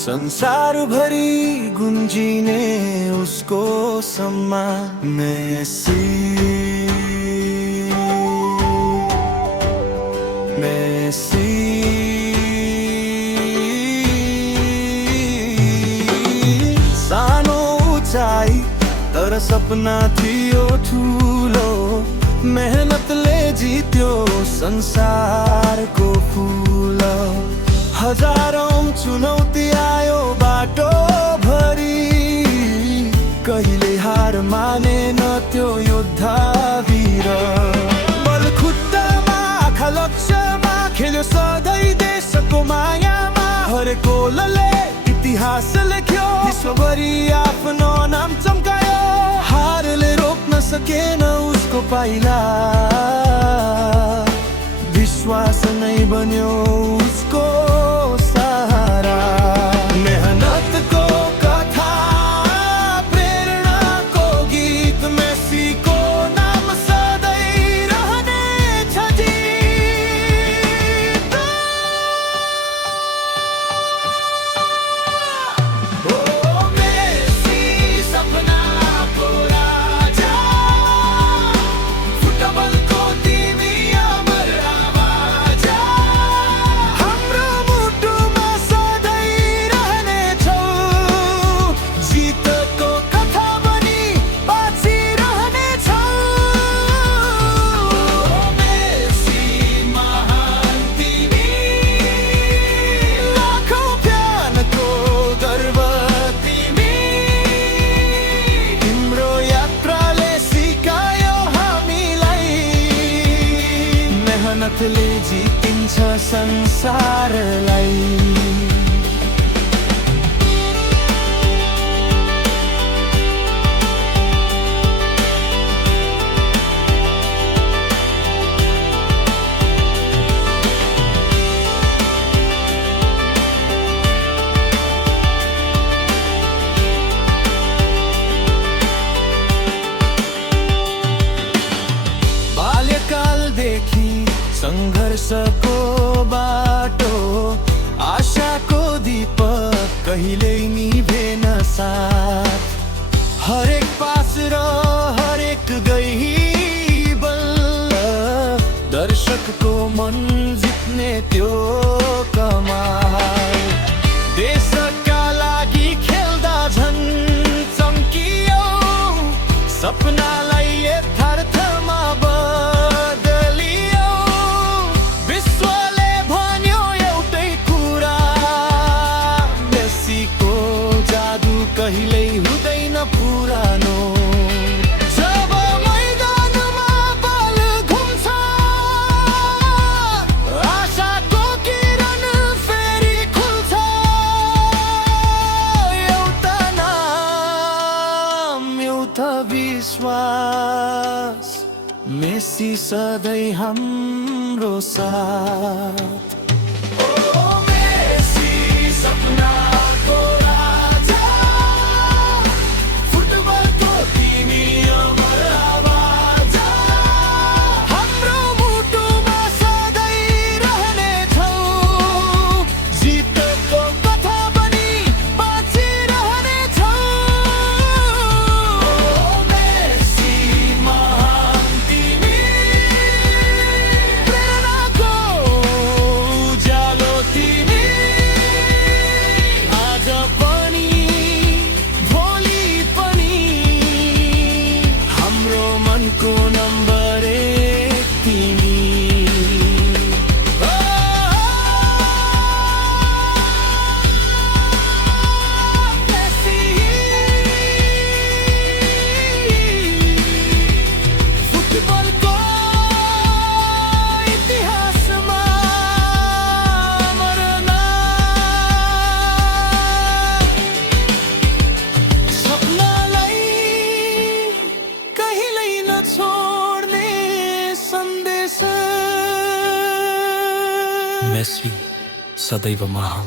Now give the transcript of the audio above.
संसार भरी गुंजीने उसको सम्मान। मेसी मेसी सानो उचाइ तर सपना थियो ठुलो, मेहनतले जित्यो संसारको फूल। हजारौं चुनौती आयो बाटो भरि, कहिले हार मानेन त्यो योद्धा वीर। बल खुट्टामा आँखा लक्ष्यमा खेल्यो सधैँ देशको मायामा। हरेक गोलले इतिहास लेख्यो, विश्वभरि आफ्नो नाम चम्कायो। हारले रोक्न सकेन उसको पाइला, विश्वास नै बन्यो उसको सहारा। मेहनतको कथा प्रेरणाको गीत, मेसीको नाम सधैँ रहनेछ जीत। ओ मेसी सपनाको राजा, फुटबलको तिमी अमर आवाज। हाम्रो मुटुमा सधैँ रहनेछौ, जितको कथा बनी बाँचिरहनेछौ। मेसी महान तिमी, लाखौँ फ्यानको गर्व तिमी। तिम्रो यात्राले सिकायो हामीलाई, मेहनतले जितिन्छ संसारलाई। बाल्यकालदेखि सङ्घर्षको बाटो, आशाको दीपक कहिल्यै निभेन साथ। हरेक पास र हरेक गइबल, दर्शकको मन जित्ने त्यो कमाल। देशका लागि खेल्दा झन् चम्कियो, सपनालाई यथार्थमा बदलियो। विश्वले भन्यो एउटै कुरा, मेसीको जादु कहिल्यै हुँदैन पुरानो। जब मैदानमा बल घुम्छ, आशाको किरण फेरि खुल्छ। एउटा नाम, एउटा विश्वास, मेसी सधैँ हाम्रो साथ। ओ मेसी सपनाको राजा, फुटबलको तिमी अमर आवाज। हाम्रो मुटुमा सधैँ रहनेछौ, जितको कथा बनी बाँचिरहनेछौ। मेसी महान तिमी, प्रेरणाको उज्यालो तिमी। आज पनि भोलि पनि हाम्रो मनको नम्बर 1 तिमी। मेसी फुटबलको इतिहासमा अमर नाम। सपनालाई कहिल्यै नछोड्ने सन्देश। मेसी सदैव महान।